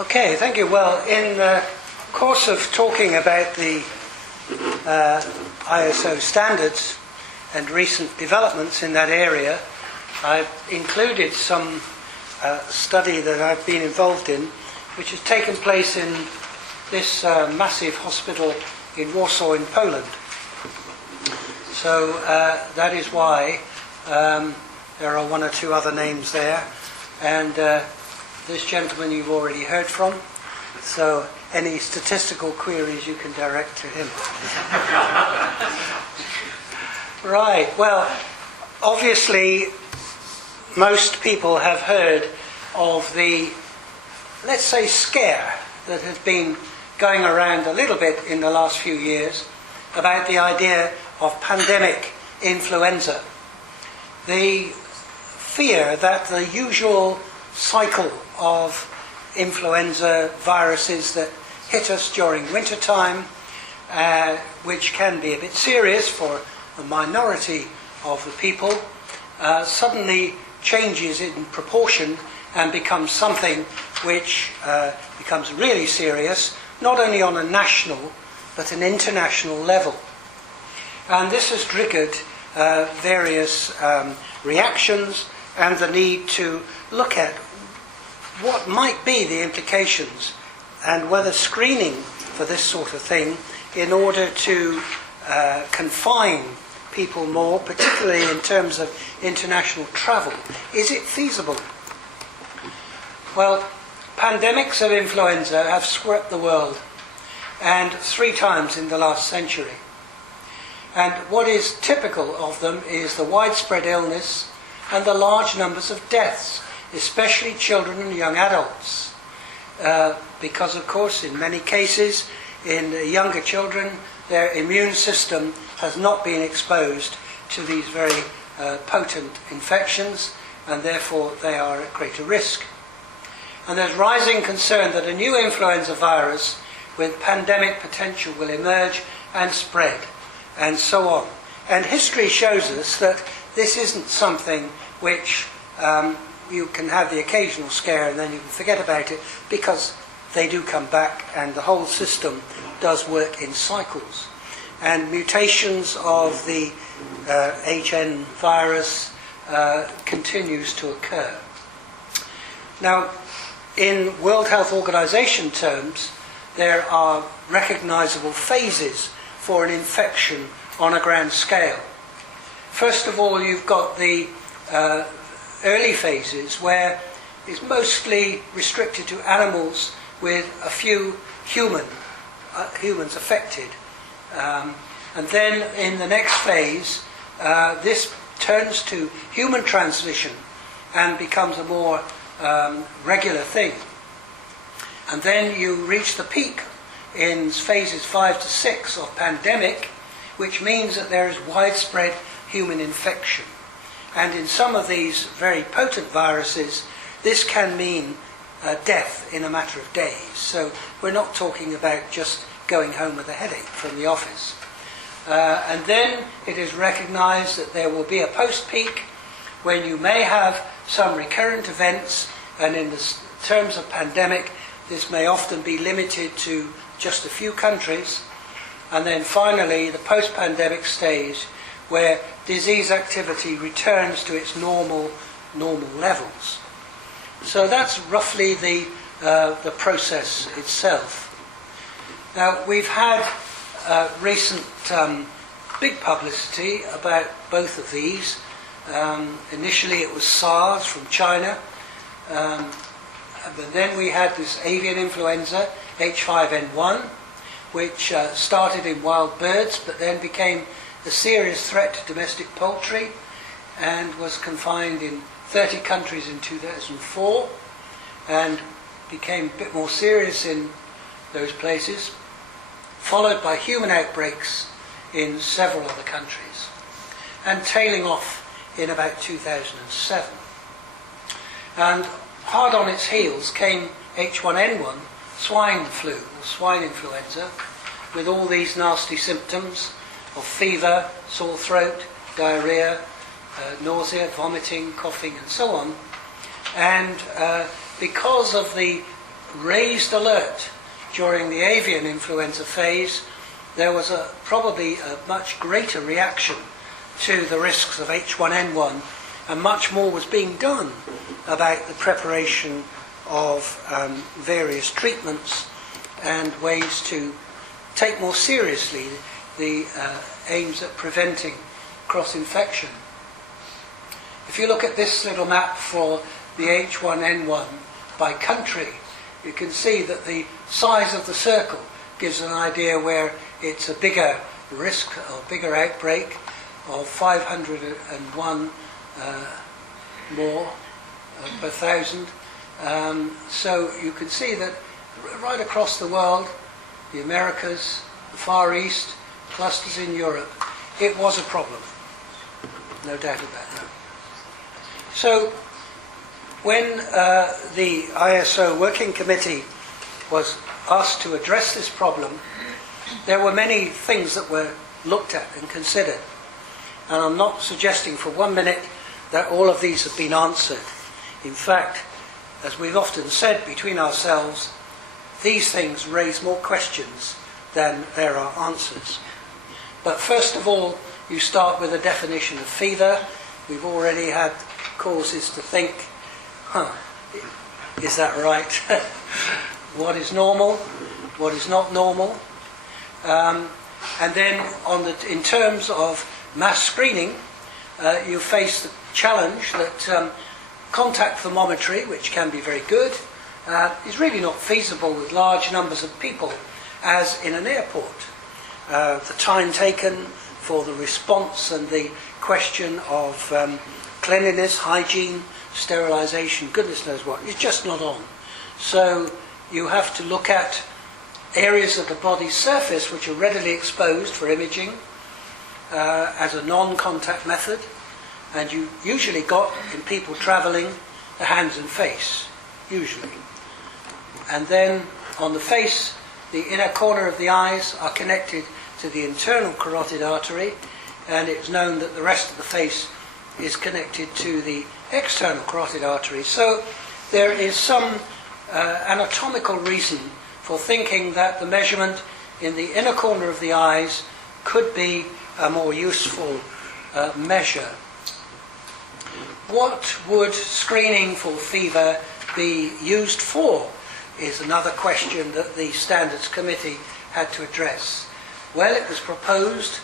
Okay, thank you. Well, in the course of talking about the ISO standards and recent developments in that area, I've included some study that I've been involved in, which has taken place in this massive hospital in Warsaw in Poland. So that is why there are one or two other names there, and this gentleman you've already heard from, so any statistical queries you can direct to him. Right, well, obviously most people have heard of the, let's say, scare that has been going around a little bit in the last few years about the idea of pandemic influenza. The fear that the usual cycle of influenza viruses that hit us during winter time, which can be a bit serious for a minority of the people, suddenly changes in proportion and becomes something which becomes really serious, not only on a national but an international level. And this has triggered various reactions and the need to look at what might be the implications and whether screening for this sort of thing in order to confine people more, particularly in terms of international travel, is it feasible? Well, pandemics of influenza have swept the world, and 3 times in the last century. And what is typical of them is the widespread illness and the large numbers of deaths, especially children and young adults. Because, of course, in many cases, in younger children, their immune system has not been exposed to these very potent infections, and therefore they are at greater risk. And there's rising concern that a new influenza virus with pandemic potential will emerge and spread, and so on. And history shows us that this isn't something which you can have the occasional scare and then you can forget about it, because they do come back and the whole system does work in cycles. And mutations of the HN virus continues to occur. Now, in World Health Organization terms, there are recognizable phases for an infection on a grand scale. First of all, you've got the early phases where it's mostly restricted to animals with a few humans affected. And then in the next phase, this turns to human transmission and becomes a more regular thing. And then you reach the peak in phases 5 to 6 of pandemic, which means that there is widespread human infection. And in some of these very potent viruses, this can mean death in a matter of days. So we're not talking about just going home with a headache from the office. And then it is recognized that there will be a post-peak when you may have some recurrent events, and in the terms of pandemic, this may often be limited to just a few countries. And then finally, the post-pandemic stage, where disease activity returns to its normal levels. So that's roughly the process itself. Now, we've had recent big publicity about both of these. Initially it was SARS from China, but then we had this avian influenza, H5N1, which started in wild birds but then became a serious threat to domestic poultry and was confined in 30 countries in 2004 and became a bit more serious in those places, followed by human outbreaks in several other countries, and tailing off in about 2007. And hard on its heels came H1N1, swine flu, or swine influenza, with all these nasty symptoms of fever, sore throat, diarrhea, nausea, vomiting, coughing, and so on. And because of the raised alert during the avian influenza phase, there was probably a much greater reaction to the risks of H1N1, and much more was being done about the preparation of various treatments and ways to take more seriously the aims at preventing cross-infection. If you look at this little map for the H1N1 by country, you can see that the size of the circle gives an idea where it's a bigger risk or bigger outbreak of 501 more per thousand. So you can see that right across the world, the Americas, the Far East, clusters in Europe, it was a problem. No doubt about that. So when the ISO Working Committee was asked to address this problem, there were many things that were looked at and considered. And I'm not suggesting for 1 minute that all of these have been answered. In fact, as we've often said between ourselves, these things raise more questions than there are answers. But first of all, you start with a definition of fever. We've already had causes to think, is that right? What is normal? What is not normal? And then in terms of mass screening, you face the challenge that contact thermometry, which can be very good, is really not feasible with large numbers of people as in an airport. The time taken for the response and the question of cleanliness, hygiene, sterilisation, goodness knows what, is just not on. So you have to look at areas of the body's surface which are readily exposed for imaging as a non-contact method, and you usually got, in people travelling, the hands and face, usually. And then on the face, the inner corner of the eyes are connected to the internal carotid artery, and it's known that the rest of the face is connected to the external carotid artery. So there is some anatomical reason for thinking that the measurement in the inner corner of the eyes could be a more useful measure. What would screening for fever be used for is another question that the Standards Committee had to address. Well, it was proposed,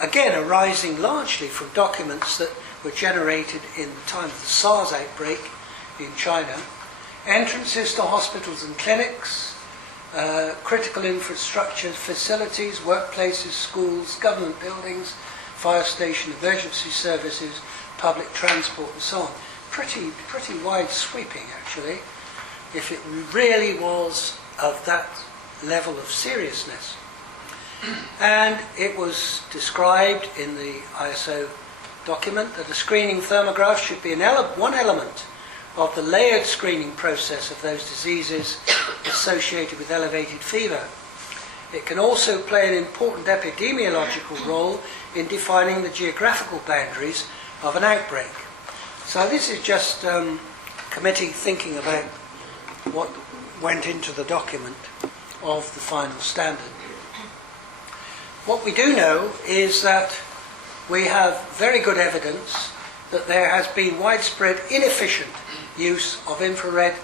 again arising largely from documents that were generated in the time of the SARS outbreak in China, entrances to hospitals and clinics, critical infrastructure facilities, workplaces, schools, government buildings, fire station, emergency services, public transport and so on. Pretty wide sweeping, actually, if it really was of that level of seriousness. And it was described in the ISO document that a screening thermograph should be one element of the layered screening process of those diseases associated with elevated fever. It can also play an important epidemiological role in defining the geographical boundaries of an outbreak. So this is just committee thinking about what went into the document of the final standard. What we do know is that we have very good evidence that there has been widespread inefficient use of infrared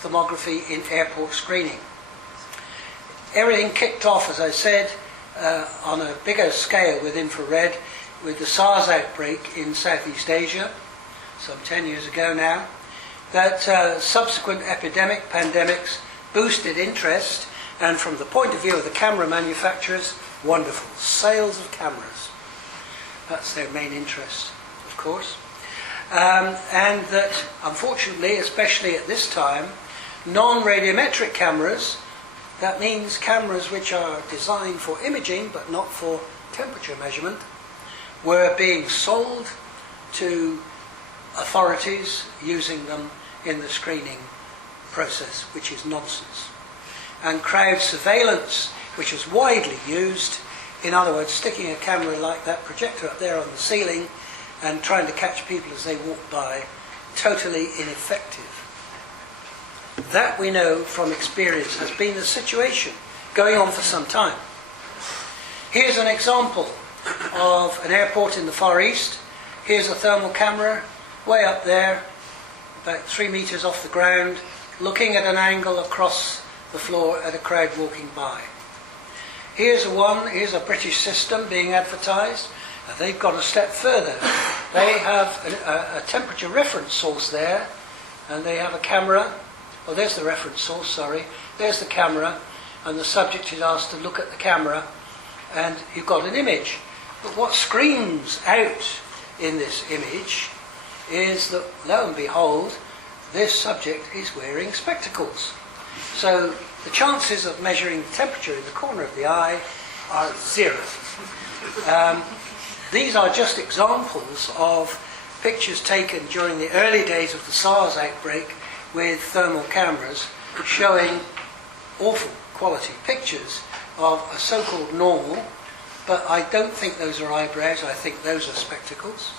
thermography in airport screening. Everything kicked off, as I said, on a bigger scale with infrared with the SARS outbreak in Southeast Asia, some 10 years ago now. That subsequent pandemics boosted interest, and from the point of view of the camera manufacturers, wonderful. Sales of cameras. That's their main interest, of course. And that, unfortunately, especially at this time, non-radiometric cameras, that means cameras which are designed for imaging but not for temperature measurement, were being sold to authorities using them in the screening process, which is nonsense. And crowd surveillance, which is widely used, in other words, sticking a camera like that projector up there on the ceiling and trying to catch people as they walk by, totally ineffective. that we know from experience has been the situation going on for some time. Here's an example of an airport in the Far East. Here's a thermal camera way up there, about 3 meters off the ground, looking at an angle across the floor at a crowd walking by. Here's a British system being advertised. They've gone a step further. They have a temperature reference source there, and they have a camera. Oh, there's the reference source, sorry. There's the camera, and the subject is asked to look at the camera, and you've got an image. But what screams out in this image is that, lo and behold, this subject is wearing spectacles. So the chances of measuring temperature in the corner of the eye are 0. These are just examples of pictures taken during the early days of the SARS outbreak with thermal cameras showing awful quality pictures of a so-called normal, but I don't think those are eyebrows, I think those are spectacles.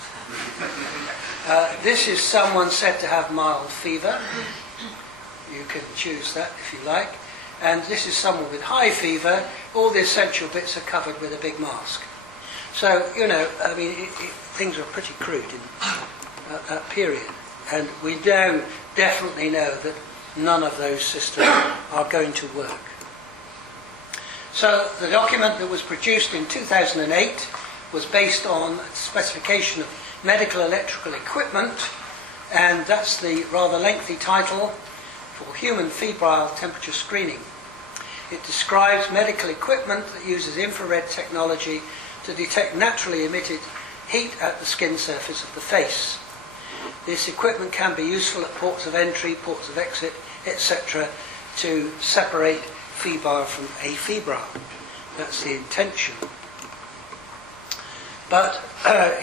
This is someone said to have mild fever. You can choose that if you like. And this is someone with high fever. All the essential bits are covered with a big mask. So, you know, I mean, things were pretty crude in that period. And we now definitely know that none of those systems are going to work. So the document that was produced in 2008 was based on a specification of medical electrical equipment, and that's the rather lengthy title for human febrile temperature screening. It describes medical equipment that uses infrared technology to detect naturally emitted heat at the skin surface of the face. This equipment can be useful at ports of entry, ports of exit, etc., to separate febrile from afebrile. That's the intention. But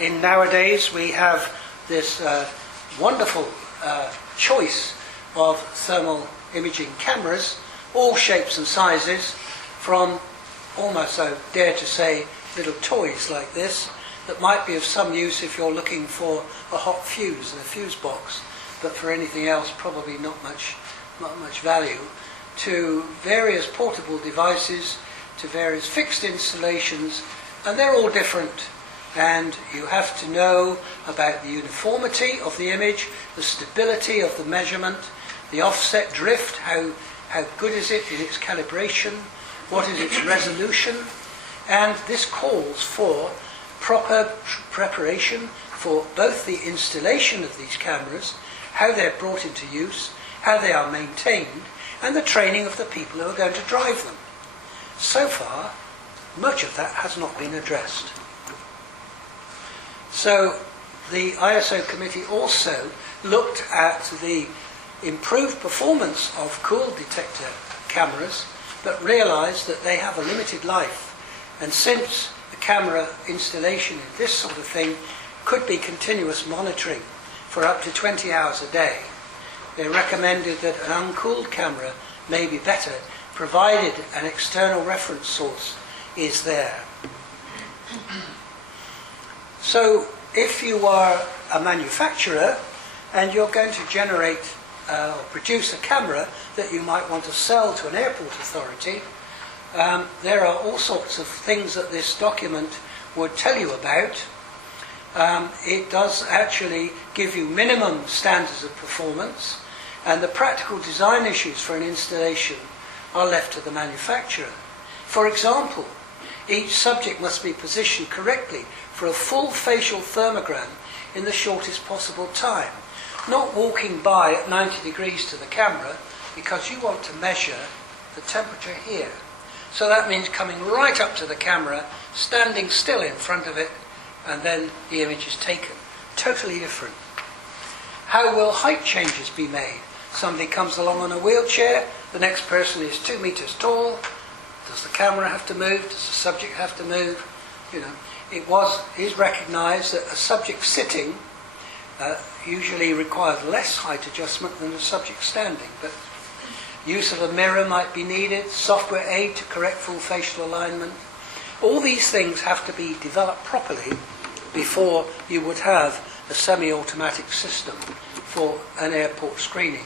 in nowadays we have this wonderful choice of thermal imaging cameras, all shapes and sizes, from almost, I dare to say, little toys like this that might be of some use if you're looking for a hot fuse in a fuse box, but for anything else probably not much value, to various portable devices, to various fixed installations, and they're all different. And you have to know about the uniformity of the image, the stability of the measurement, the offset drift, how good is it in its calibration, what is its resolution, and this calls for proper preparation for both the installation of these cameras, how they're brought into use, how they are maintained, and the training of the people who are going to drive them. So far, much of that has not been addressed. So the ISO committee also looked at the improved performance of cool detector cameras, but realised that they have a limited life. And since the camera installation in this sort of thing could be continuous monitoring for up to 20 hours a day, they recommended that an uncooled camera may be better, provided an external reference source is there. So if you are a manufacturer and you're going to generate or produce a camera that you might want to sell to an airport authority, there are all sorts of things that this document would tell you about. It does actually give you minimum standards of performance, and the practical design issues for an installation are left to the manufacturer. For example, each subject must be positioned correctly for a full facial thermogram in the shortest possible time, not walking by at 90 degrees to the camera, because you want to measure the temperature here. So that means coming right up to the camera, standing still in front of it, and then the image is taken. Totally different. How will height changes be made? Somebody comes along on a wheelchair, the next person is 2 meters tall. Does the camera have to move? Does the subject have to move? You know, it is recognised that a subject sitting usually requires less height adjustment than a subject standing, but use of a mirror might be needed, software aid to correct full facial alignment. All these things have to be developed properly before you would have a semi-automatic system for an airport screening.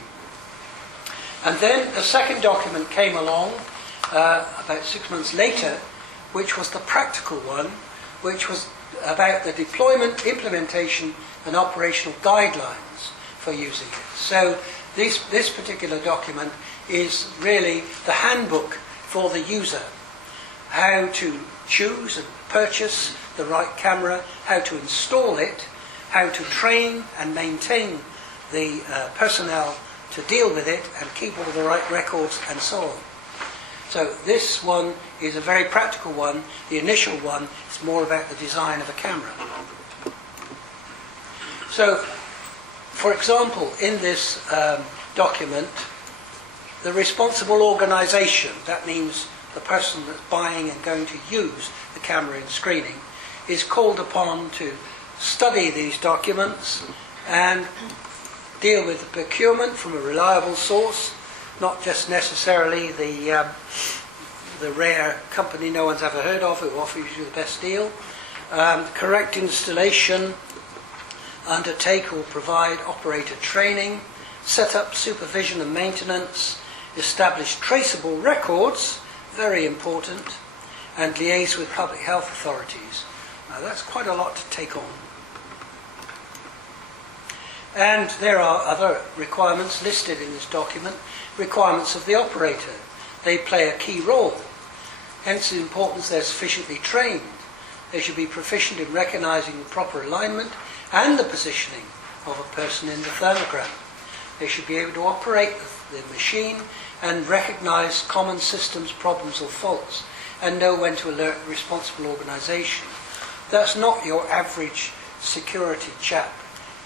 And then a second document came along about 6 months later, which was the practical one, which was about the deployment, implementation and operational guidelines for using it. So this particular document is really the handbook for the user. How to choose and purchase the right camera, how to install it, how to train and maintain the personnel to deal with it and keep all the right records and so on. So this one is a very practical one. The initial one is more about the design of a camera. So, for example, in this document, the responsible organisation, that means the person that's buying and going to use the camera in screening, is called upon to study these documents and deal with the procurement from a reliable source, not just necessarily the rare company no one's ever heard of who offers you the best deal. Correct installation, undertake or provide operator training, set up supervision and maintenance, establish traceable records, very important, and liaise with public health authorities. Now that's quite a lot to take on. And there are other requirements listed in this document, requirements of the operator. They play a key role. Hence the importance they're sufficiently trained. They should be proficient in recognising the proper alignment and the positioning of a person in the thermogram. They should be able to operate the machine and recognise common systems problems or faults and know when to alert the responsible organisation. That's not your average security chap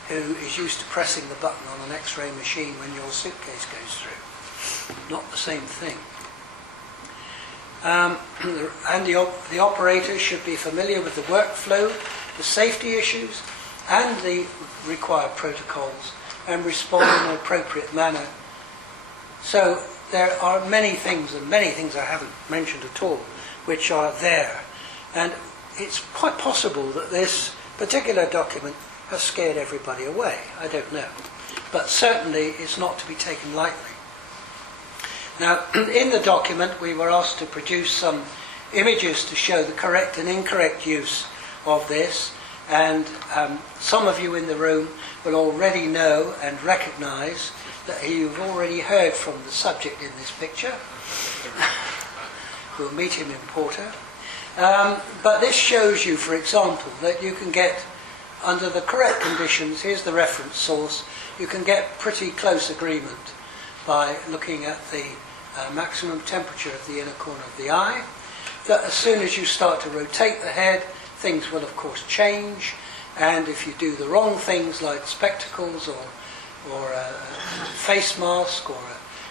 who is used to pressing the button on an X-ray machine when your suitcase goes through. Not the same thing. And the operator should be familiar with the workflow, the safety issues, and the required protocols, and respond in an appropriate manner. So there are many things, and many things I haven't mentioned at all, which are there. And it's quite possible that this particular document has scared everybody away. I don't know. But certainly it's not to be taken lightly. Now, in the document we were asked to produce some images to show the correct and incorrect use of this, and some of you in the room will already know and recognise that you've already heard from the subject in this picture. We'll meet him in Porter. But this shows you, for example, that you can get, under the correct conditions, here's the reference source, you can get pretty close agreement by looking at the maximum temperature of the inner corner of the eye, that as soon as you start to rotate the head, things will of course change, and if you do the wrong things like spectacles or a face mask or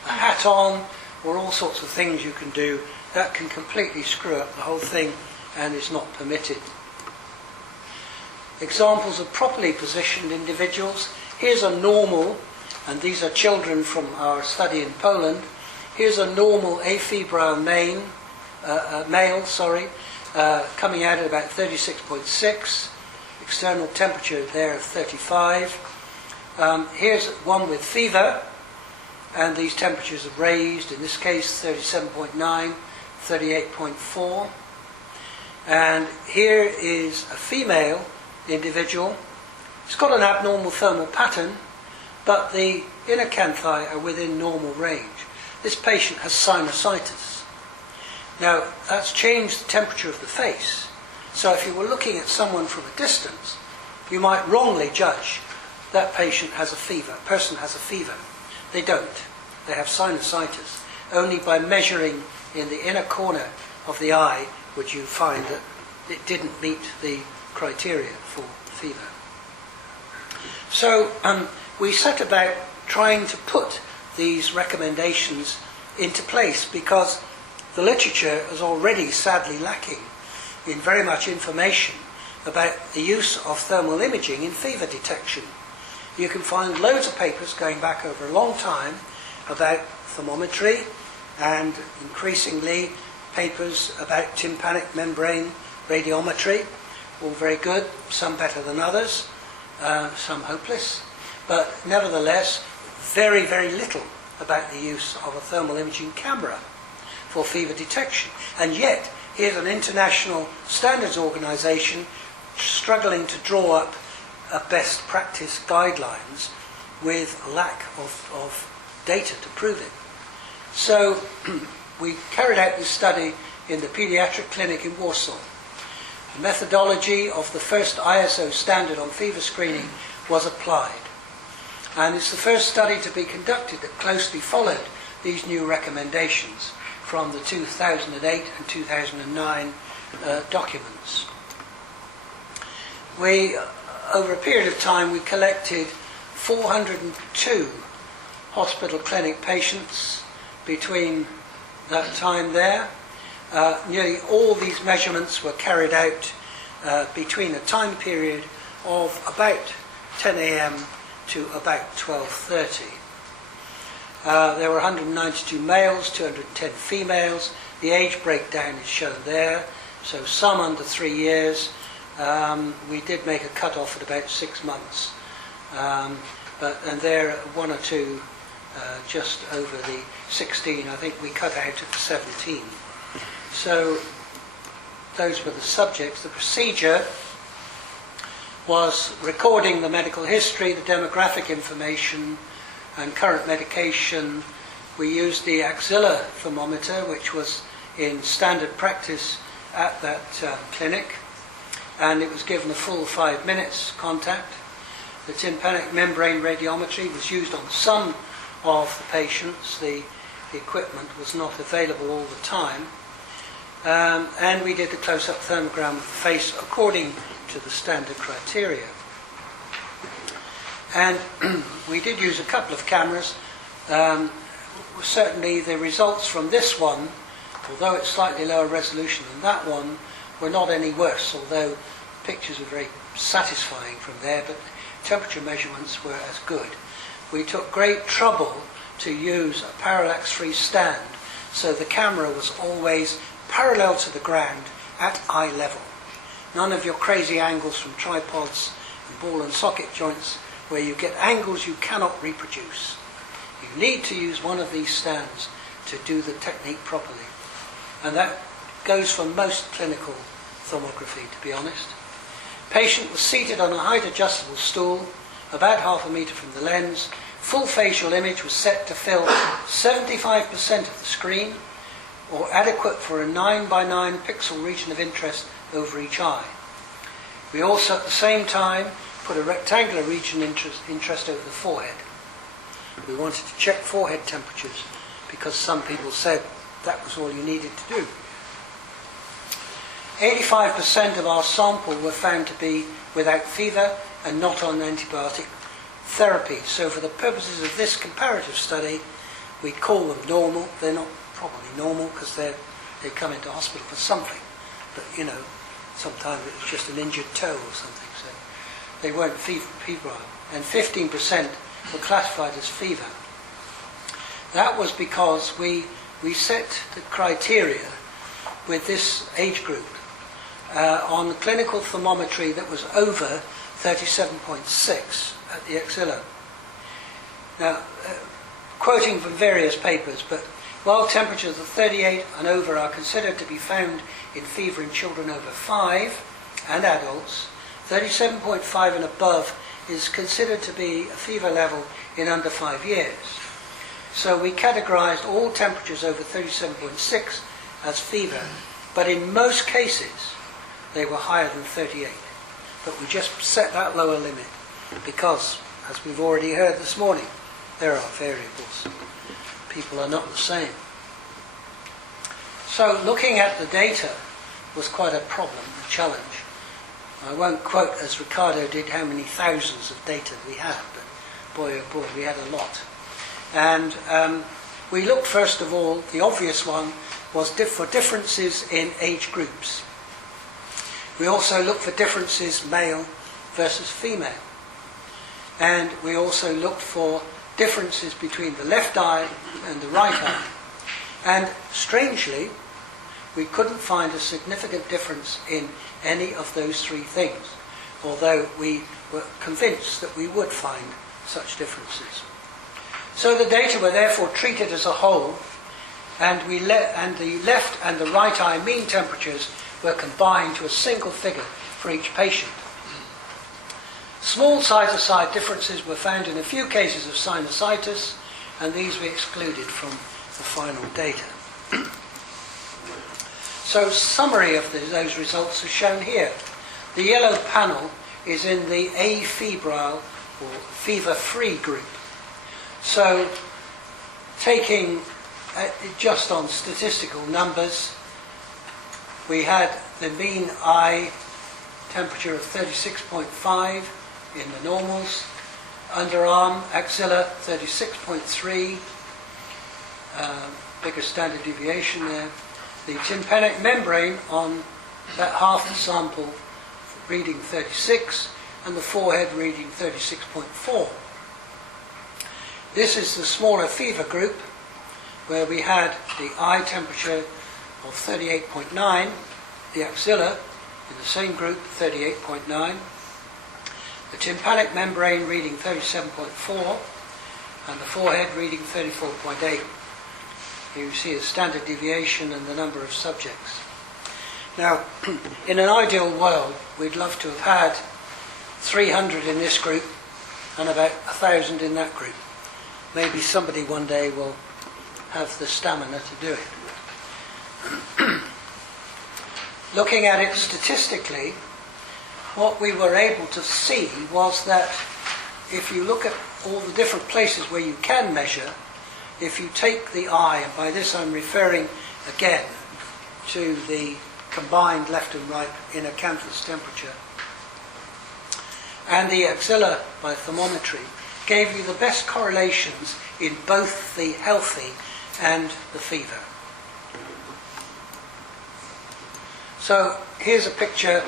a hat on, or all sorts of things you can do, that can completely screw up the whole thing and is not permitted. Examples of properly positioned individuals. Here's a normal, and these are children from our study in Poland. Here's a normal AFEBRILE male, coming out at about 36.6, external temperature there of 35. Here's one with fever, and these temperatures are raised, in this case 37.9, 38.4. And here is a female individual. It's got an abnormal thermal pattern, but the inner canthi are within normal range. This patient has sinusitis. Now, that's changed the temperature of the face. So if you were looking at someone from a distance, you might wrongly judge that patient has a fever, person has a fever. They don't. They have sinusitis. Only by measuring in the inner corner of the eye would you find that it didn't meet the criteria for fever. So we set about trying to put these recommendations into place, because the literature is already sadly lacking in very much information about the use of thermal imaging in fever detection. You can find loads of papers going back over a long time about thermometry, and increasingly papers about tympanic membrane radiometry, all very good, some better than others, some hopeless, but nevertheless very, very little about the use of a thermal imaging camera for fever detection. And yet, here's an international standards organisation struggling to draw up best practice guidelines with a lack of data to prove it. So we carried out this study in the paediatric clinic in Warsaw. The methodology of the first ISO standard on fever screening was applied. And it's the first study to be conducted that closely followed these new recommendations from the 2008 and 2009 documents. Over a period of time, we collected 402 hospital clinic patients between that time there. Nearly all these measurements were carried out between a time period of about 10 a.m. to about 12:30. There were 192 males, 210 females. The age breakdown is shown there, so some under 3 years. We did make a cut-off at about 6 months, and there one or two just over the 16. I think we cut out at 17. So those were the subjects. The procedure was recording the medical history, the demographic information, and current medication. We used the axilla thermometer, which was in standard practice at that clinic, and it was given a full 5 minutes contact. The tympanic membrane radiometry was used on some of the patients. The equipment was not available all the time. And we did the close-up thermogram of the face according to the standard criteria. And we did use a couple of cameras. Certainly the results from this one, although it's slightly lower resolution than that one, were not any worse, although pictures were very satisfying from there, but temperature measurements were as good. We took great trouble to use a parallax-free stand, so the camera was always parallel to the ground at eye level. None of your crazy angles from tripods and ball and socket joints where you get angles you cannot reproduce. You need to use one of these stands to do the technique properly. And that goes for most clinical thermography, to be honest. Patient was seated on a height adjustable stool, about 1/2 metre from the lens. Full facial image was set to fill 75% of the screen, or adequate for a 9 by 9 pixel region of interest over each eye. We also at the same time put a rectangular region interest over the forehead. We wanted to check forehead temperatures because some people said that was all you needed to do. 85% of our sample were found to be without fever and not on antibiotic therapy. So for the purposes of this comparative study, we call them normal. They're not probably normal because they come into hospital for something. But, you know, sometimes it's just an injured toe or something. So they weren't febrile. And 15% were classified as fever. That was because we set the criteria with this age group on the clinical thermometry that was over 37.6 at the axilla. Now, quoting from various papers, but while temperatures of 38 and over are considered to be found in fever in children over 5 and adults, 37.5 and above is considered to be a fever level in under 5 years. So we categorized all temperatures over 37.6 as fever, but in most cases they were higher than 38. But we just set that lower limit because, as we've already heard this morning, there are variables. People are not the same. So looking at the data was quite a problem, a challenge. I won't quote, as Ricardo did, how many thousands of data we had, but boy oh boy, we had a lot. And we looked, first of all, the obvious one was for differences in age groups. We also looked for differences male versus female. And we also looked for differences between the left eye and the right eye. And strangely, we couldn't find a significant difference in any of those three things, although we were convinced that we would find such differences. So the data were therefore treated as a whole, and the left and the right eye mean temperatures were combined to a single figure for each patient. Small side-to-side differences were found in a few cases of sinusitis, and these we excluded from the final data. So summary of those results is shown here. The yellow panel is in the AFEBRILE or fever-free group. So taking just on statistical numbers, we had the mean eye temperature of 36.5 in the normals, underarm, axilla 36.3, bigger standard deviation there. The tympanic membrane on that half the sample reading 36, and the forehead reading 36.4. This is the smaller fever group, where we had the eye temperature of 38.9, the axilla in the same group 38.9, the tympanic membrane reading 37.4, and the forehead reading 34.8. Here you see the standard deviation and the number of subjects. Now, in an ideal world, we'd love to have had 300 in this group and about 1,000 in that group. Maybe somebody one day will have the stamina to do it. Looking at it statistically, what we were able to see was that if you look at all the different places where you can measure, if you take the eye, and by this I'm referring again to the combined left and right inner CANTHUS temperature, and the axilla by thermometry, gave you the best correlations in both the healthy and the fever. So here's a picture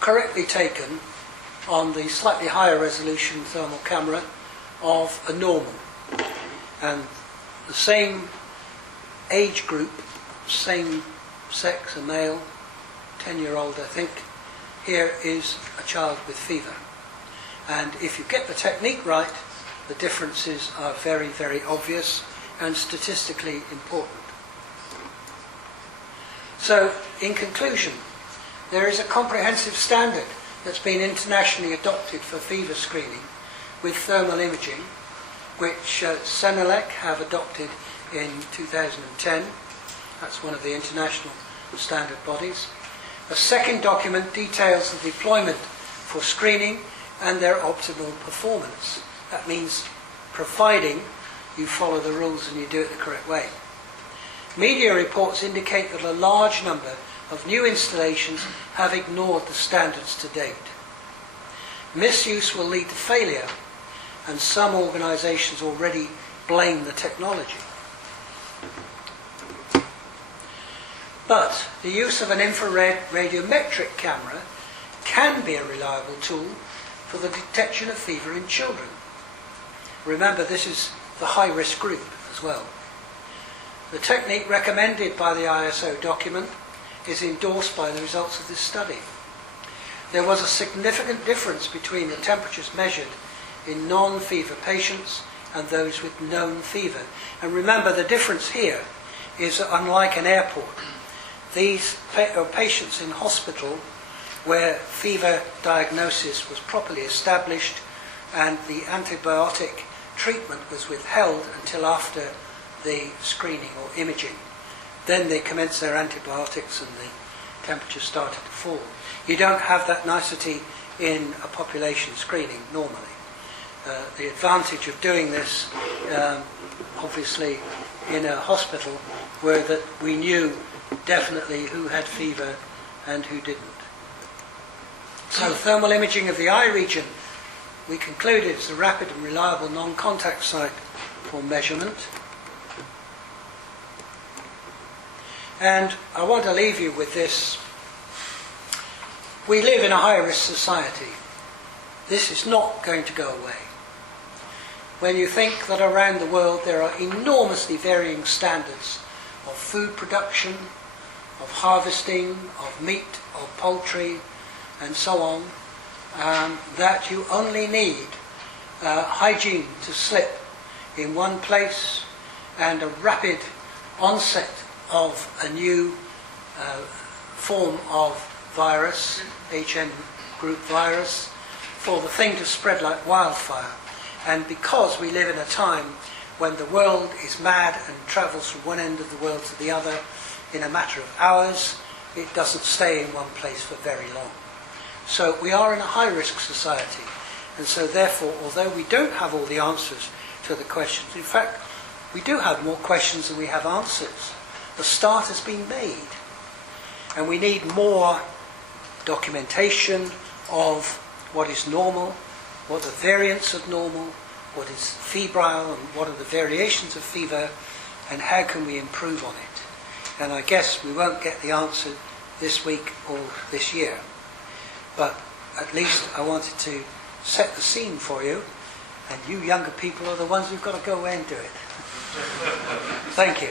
correctly taken on the slightly higher resolution thermal camera of a normal. And the same age group, same sex, a male, 10-year-old I think, here is a child with fever. And if you get the technique right, the differences are very, very obvious and statistically important. So, in conclusion, there is a comprehensive standard that's been internationally adopted for fever screening with thermal imaging, which Senelec have adopted in 2010. That's one of the international standard bodies. A second document details the deployment for screening and their optimal performance. That means providing you follow the rules and you do it the correct way. Media reports indicate that a large number of new installations have ignored the standards to date. Misuse will lead to failure, and some organisations already blame the technology. But the use of an infrared radiometric camera can be a reliable tool for the detection of fever in children. Remember, this is the high-risk group as well. The technique recommended by the ISO document is endorsed by the results of this study. There was a significant difference between the temperatures measured in non-fever patients and those with known fever. And remember, the difference here is that unlike an airport, these are patients in hospital where fever diagnosis was properly established and the antibiotic treatment was withheld until after the screening or imaging. Then they commenced their antibiotics and the temperature started to fall. You don't have that nicety in a population screening normally. The advantage of doing this, obviously, in a hospital, were that we knew definitely who had fever and who didn't. So thermal imaging of the eye region, we concluded, is a rapid and reliable non-contact site for measurement. And I want to leave you with this. We live in a high-risk society. This is not going to go away. When you think that around the world there are enormously varying standards of food production, of harvesting, of meat, of poultry, and so on, that you only need hygiene to slip in one place and a rapid onset of a new form of virus, HN group virus, for the thing to spread like wildfire. And because we live in a time when the world is mad and travels from one end of the world to the other in a matter of hours, it doesn't stay in one place for very long. So we are in a high-risk society. And so therefore, although we don't have all the answers to the questions, in fact, we do have more questions than we have answers. The start has been made. And we need more documentation of what is normal, what are the variants of normal, what is febrile, and what are the variations of fever, and how can we improve on it. And I guess we won't get the answer this week or this year. But at least I wanted to set the scene for you, and you younger people are the ones who've got to go away and do it. Thank you.